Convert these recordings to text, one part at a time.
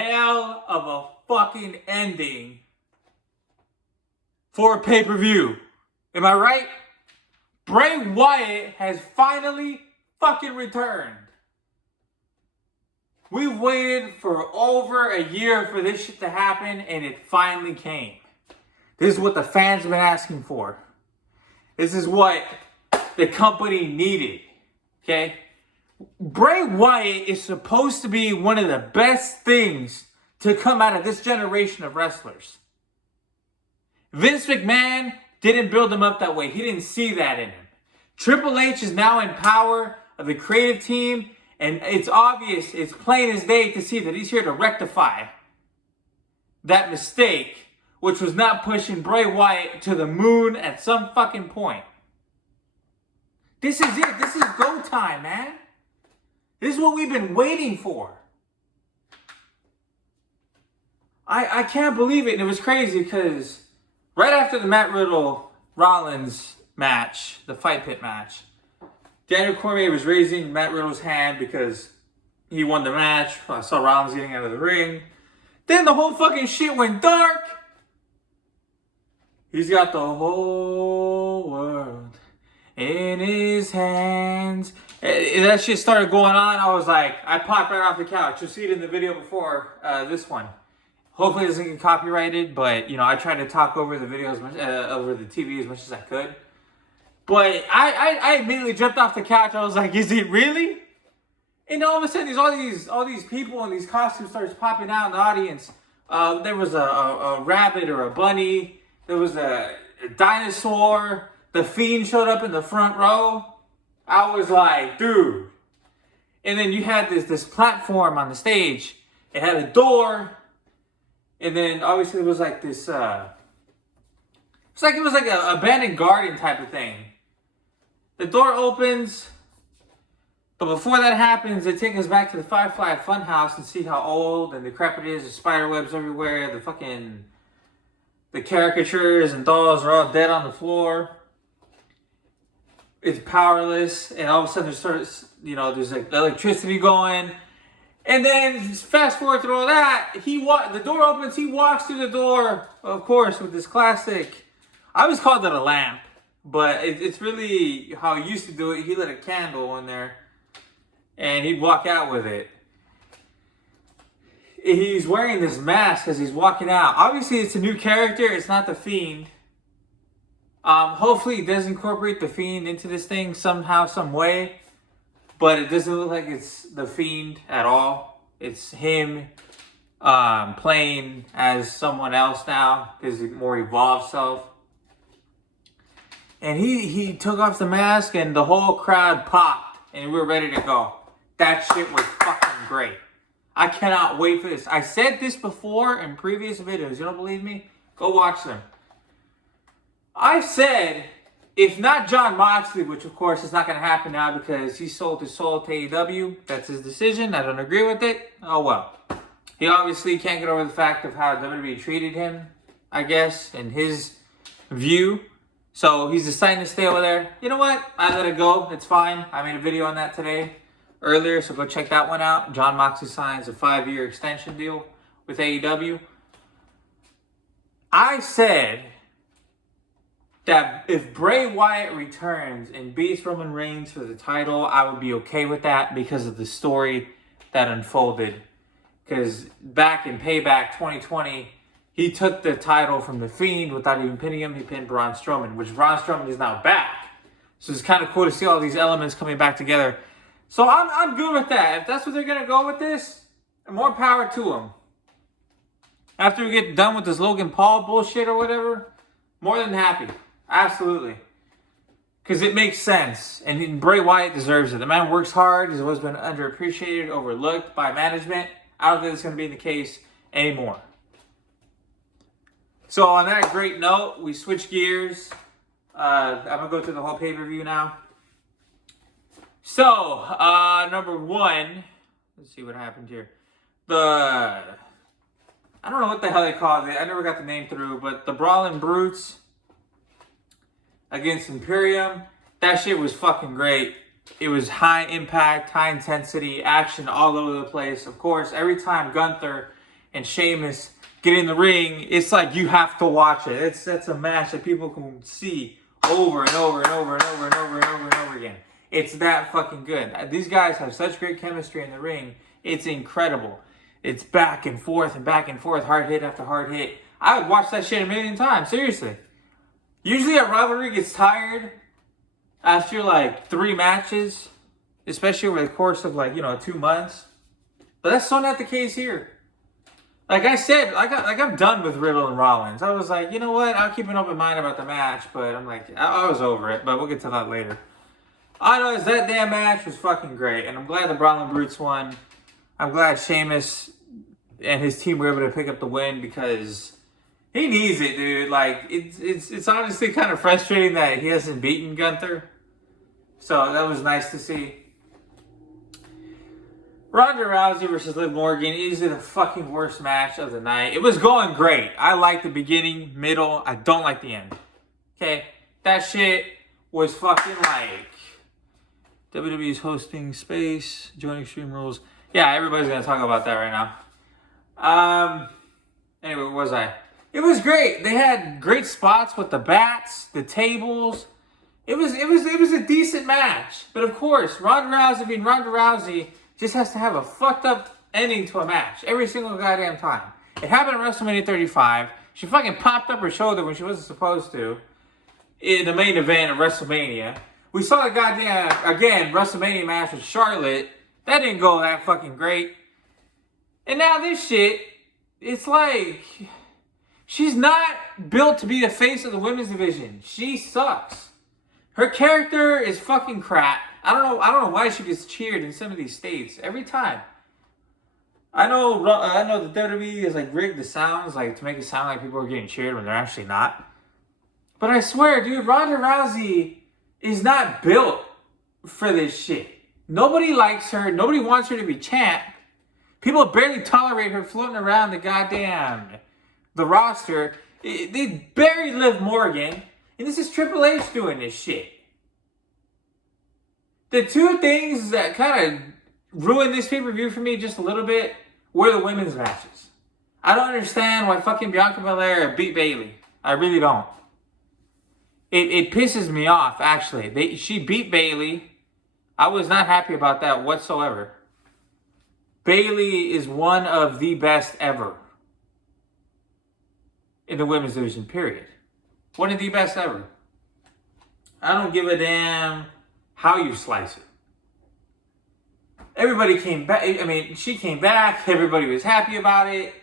hell of a fucking ending for a pay-per-view. Am I right? Bray Wyatt has finally fucking returned. We've waited for over a year for this shit to happen, and it finally came. This is what the fans have been asking for. This is what the company needed. Okay? Bray Wyatt is supposed to be one of the best things to come out of this generation of wrestlers. Vince McMahon didn't build him up that way. He didn't see that in him. Triple H is now in power of the creative team, and it's obvious, it's plain as day to see that he's here to rectify that mistake, which was not pushing Bray Wyatt to the moon at some fucking point. This is it. This is go time, man. This is what we've been waiting for. I can't believe it. And it was crazy because right after the Matt Riddle-Rollins match, the Fight Pit match, Daniel Cormier was raising Matt Riddle's hand because he won the match. I saw Rollins getting out of the ring. Then the whole fucking shit went dark. He's got the whole world in his hands. That shit started going on. I was like, I popped right off the couch. You'll see it in the video before this one. Hopefully it doesn't get copyrighted, but you know, I tried to talk over the video as much, over the TV as much as I could. But I immediately jumped off the couch. I was like, is it really? And all of a sudden, there's all these people in these costumes starts popping out in the audience. There was a rabbit or a bunny. There was a dinosaur. The Fiend showed up in the front row. I was like, dude. And then you had this platform on the stage. It had a door. And then obviously it was like this, it was like an abandoned garden type of thing. The door opens. But before that happens, they take us back to the Firefly Funhouse and see how old and decrepit it is. There's spider webs everywhere. The caricatures and dolls are all dead on the floor. It's powerless. And all of a sudden there's like electricity going. And then fast forward through all that, the door opens, he walks through the door, of course, with this classic, I always called it a lamp, but it's really how he used to do it. He lit a candle in there, and he'd walk out with it. He's wearing this mask as he's walking out. Obviously, it's a new character. It's not the Fiend. Hopefully, he does incorporate the Fiend into this thing somehow, some way. But it doesn't look like it's the Fiend at all. It's him playing as someone else now, his more evolved self. And he took off the mask and the whole crowd popped and we were ready to go. That shit was fucking great. I cannot wait for this. I said this before in previous videos. You don't believe me? Go watch them. I said, if not Jon Moxley, which of course is not going to happen now because he sold his soul to AEW. That's his decision. I don't agree with it. Oh well. He obviously can't get over the fact of how WWE treated him, I guess, in his view. So he's deciding to stay over there. You know what? I let it go. It's fine. I made a video on that today, earlier, so go check that one out. Jon Moxley signs a 5-year extension deal with AEW. I said that if Bray Wyatt returns and beats Roman Reigns for the title, I would be okay with that because of the story that unfolded. Because back in Payback 2020, he took the title from The Fiend without even pinning him. He pinned Braun Strowman, which Braun Strowman is now back. So it's kind of cool to see all these elements coming back together. So I'm good with that. If that's what they're going to go with this, more power to them. After we get done with this Logan Paul bullshit or whatever, more than happy. Absolutely. Because it makes sense. And Bray Wyatt deserves it. The man works hard. He's always been underappreciated, overlooked by management. I don't think it's going to be the case anymore. So on that great note, we switch gears. I'm going to go through the whole pay-per-view now. So, number one. Let's see what happened here. I don't know what the hell they called it. I never got the name through. But the Brawling Brutes against Imperium. That shit was fucking great. It was high impact, high intensity, action all over the place. Of course, every time Gunther and Sheamus get in the ring, it's like you have to watch it. That's a match that people can see over and over and over and over and over and over and over again. It's that fucking good. These guys have such great chemistry in the ring. It's incredible. It's back and forth, hard hit after hard hit. I would watch that shit a million times, seriously. Usually a rivalry gets tired after like 3 matches, especially over the course of 2 months. But that's so not the case here. Like I said, I'm done with Riddle and Rollins. I was like, you know what? I'll keep an open mind about the match, but I'm like, I was over it. But we'll get to that later. All I know is that damn match was fucking great, and I'm glad the Brawling Brutes won. I'm glad Sheamus and his team were able to pick up the win because he needs it, dude. Like it's honestly kind of frustrating that he hasn't beaten Gunther. So that was nice to see. Ronda Rousey versus Liv Morgan, easily the fucking worst match of the night. It was going great. I like the beginning, middle. I don't like the end. Okay? That shit was fucking like WWE's hosting space, join Extreme Rules. Yeah, everybody's going to talk about that right now. Anyway, where was I? It was great. They had great spots with the bats, the tables. It was a decent match. But of course, Ronda Rousey being Ronda Rousey just has to have a fucked up ending to a match every single goddamn time. It happened at WrestleMania 35. She fucking popped up her shoulder when she wasn't supposed to in the main event of WrestleMania. We saw the goddamn, again, WrestleMania match with Charlotte. That didn't go that fucking great. And now this shit, it's like, she's not built to be the face of the women's division. She sucks. Her character is fucking crap. I don't know why she gets cheered in some of these states every time. I know the WWE is like rigged the sounds like to make it sound like people are getting cheered when they're actually not. But I swear, dude, Ronda Rousey is not built for this shit. Nobody likes her. Nobody wants her to be champ. People barely tolerate her floating around the roster. They buried Liv Morgan, and this is Triple H doing this shit. The 2 things that kind of ruined this pay-per-view for me just a little bit were the women's matches. I don't understand why fucking Bianca Belair beat Bayley. I really don't. It pisses me off, actually. She beat Bayley. I was not happy about that whatsoever. Bayley is one of the best ever in the women's division, period. One of the best ever. I don't give a damn how you slice it. Everybody came back. I mean, she came back. Everybody was happy about it.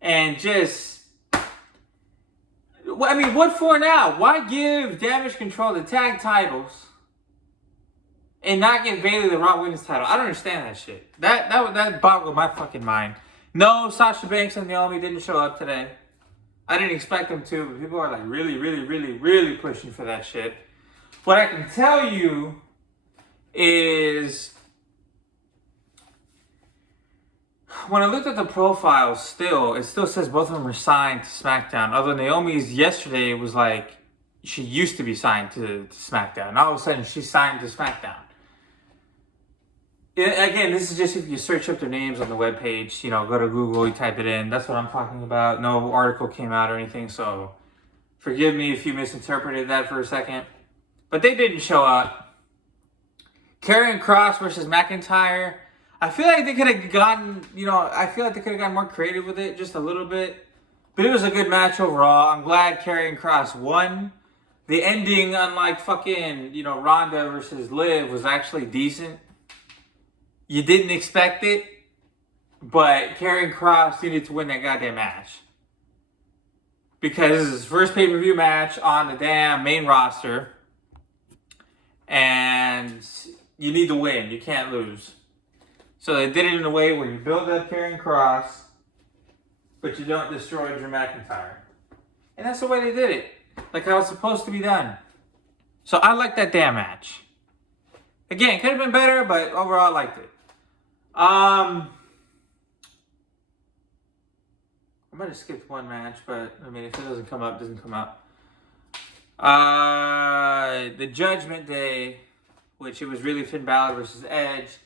And just, I mean, what for now? Why give Damage Control the tag titles and not give Bayley the Raw Women's title? I don't understand that shit. That boggled my fucking mind. No, Sasha Banks and Naomi didn't show up today. I didn't expect them to, but people are like really, really, really, really pushing for that shit. What I can tell you is when I looked at the profiles it still says both of them are signed to SmackDown. Although Naomi's yesterday was like, she used to be signed to SmackDown. And all of a sudden, she's signed to SmackDown. Again, this is just if you search up their names on the webpage, go to Google, you type it in. That's what I'm talking about. No article came out or anything, so forgive me if you misinterpreted that for a second. But they didn't show up. Karrion Kross versus McIntyre. I feel like they could have gotten, more creative with it just a little bit. But it was a good match overall. I'm glad Karrion Kross won. The ending, unlike fucking, Ronda versus Liv, was actually decent. You didn't expect it, but Karrion Kross needed to win that goddamn match. Because this is his first pay-per-view match on the damn main roster. And you need to win. You can't lose. So they did it in a way where you build up Karrion Kross, but you don't destroy Drew McIntyre. And that's the way they did it. Like how it's supposed to be done. So I like that damn match. Again, could have been better, but overall I liked it. I might have skipped one match, but I mean, if it doesn't come up, it doesn't come up. The Judgment Day, which it was really Finn Balor versus Edge.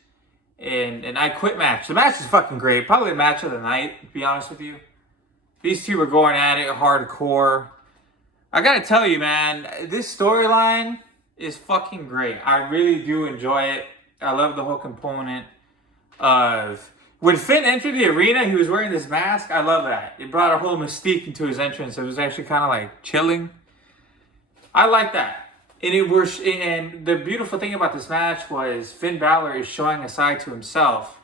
and I Quit match. The match is fucking great. Probably the match of the night, to be honest with you. These two were going at it hardcore. I gotta tell you, man, this storyline is fucking great. I really do enjoy it. I love the whole component of when Finn entered the arena, he was wearing this mask. I love that. It brought a whole mystique into his entrance. It was actually kind of like chilling. I like that. And the beautiful thing about this match was Finn Balor is showing a side to himself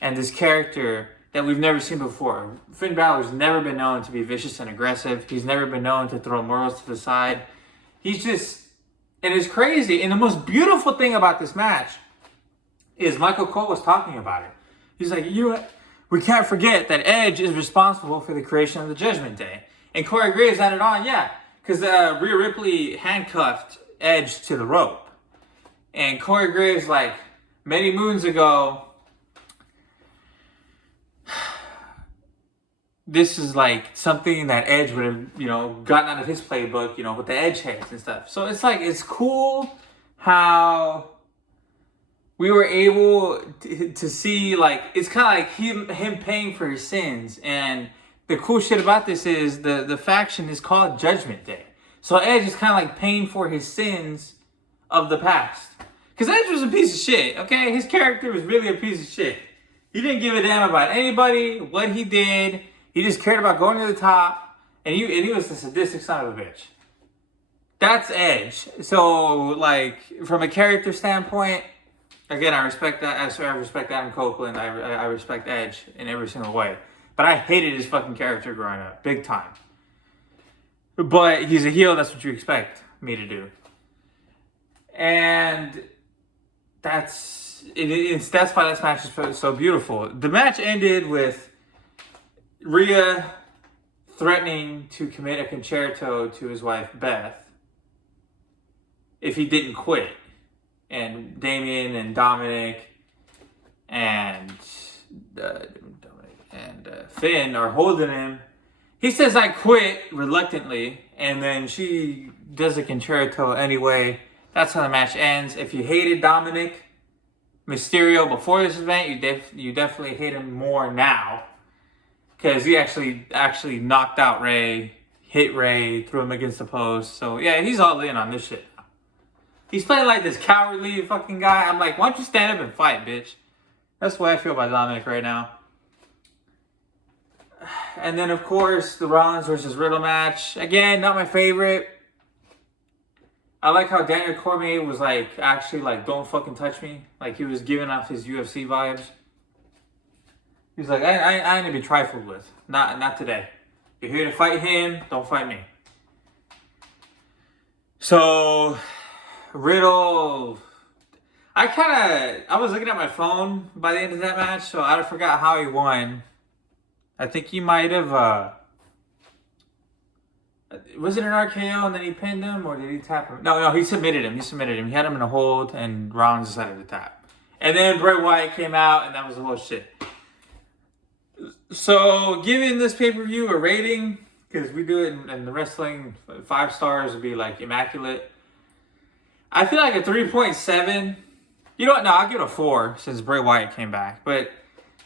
and this character that we've never seen before. Finn Balor's never been known to be vicious and aggressive. He's never been known to throw morals to the side. He's just, and it's crazy. And the most beautiful thing about this match is Michael Cole was talking about it. He's like, we can't forget that Edge is responsible for the creation of the Judgment Day. And Corey Graves added on, yeah, because Rhea Ripley handcuffed Edge to the rope. And Corey Graves, like, many moons ago, this is like something that Edge would have, gotten out of his playbook, with the Edge heads and stuff. So it's like, it's cool how we were able to see, like, it's kind of like him paying for his sins. And the cool shit about this is the faction is called Judgment Day. So Edge is kind of like paying for his sins of the past. Because Edge was a piece of shit, okay? His character was really a piece of shit. He didn't give a damn about anybody, what he did. He just cared about going to the top. And he was a sadistic son of a bitch. That's Edge. So, like, from a character standpoint, again, I respect that. I respect Adam Copeland. I respect Edge in every single way. But I hated his fucking character growing up. Big time. But he's a heel. That's what you expect me to do. And that's why this match is so beautiful. The match ended with Rhea threatening to commit a concerto to his wife, Beth, if he didn't quit. And Damian and Dominic and Finn are holding him. He says, I quit, reluctantly, and then she does a concerto anyway. That's how the match ends. If you hated Dominic Mysterio before this event, you definitely hate him more now. Because he actually knocked out Ray, hit Ray, threw him against the post. So, yeah, he's all in on this shit now. He's playing like this cowardly fucking guy. I'm like, why don't you stand up and fight, bitch? That's the way I feel about Dominic right now. And then, of course, the Rollins versus Riddle match. Again, not my favorite. I like how Daniel Cormier was like, actually like, don't fucking touch me. Like, he was giving off his UFC vibes. He's like, I ain't to be trifled with. Not today. You're here to fight him, don't fight me. So, Riddle, I was looking at my phone by the end of that match, so I forgot how he won. I think he might have, was it an RKO and then he pinned him, or did he tap him? No, he submitted him. He had him in a hold, and Rollins decided to tap. And then Bray Wyatt came out, and that was the whole shit. So, giving this pay-per-view a rating, because we do it in the wrestling, 5 stars would be like immaculate. I feel like a 3.7. You know what? No, I'll give it a 4 since Bray Wyatt came back. But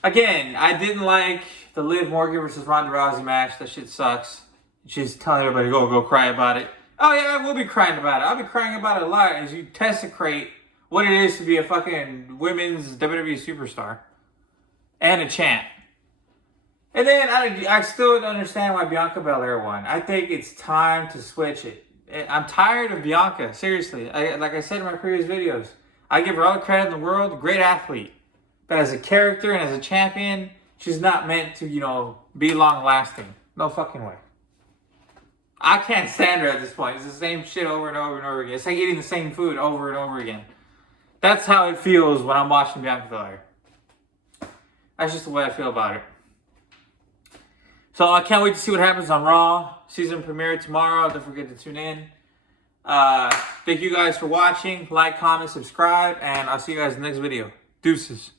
again, I didn't like the Liv Morgan versus Ronda Rousey match. That shit sucks. She's telling everybody, go cry about it. Oh yeah, I will be crying about it. I'll be crying about it a lot as you desecrate what it is to be a fucking women's WWE superstar. And a champ. And then I still don't understand why Bianca Belair won. I think it's time to switch it. I'm tired of Bianca, seriously. Like I said in my previous videos, I give her all the credit in the world, great athlete. But as a character and as a champion, she's not meant to, be long-lasting. No fucking way. I can't stand her at this point. It's the same shit over and over and over again. It's like eating the same food over and over again. That's how it feels when I'm watching Bianca Belair. That's just the way I feel about it. So I can't wait to see what happens on Raw. Season premiere tomorrow. Don't forget to tune in. Thank you guys for watching. Like, comment, subscribe, and I'll see you guys in the next video. Deuces.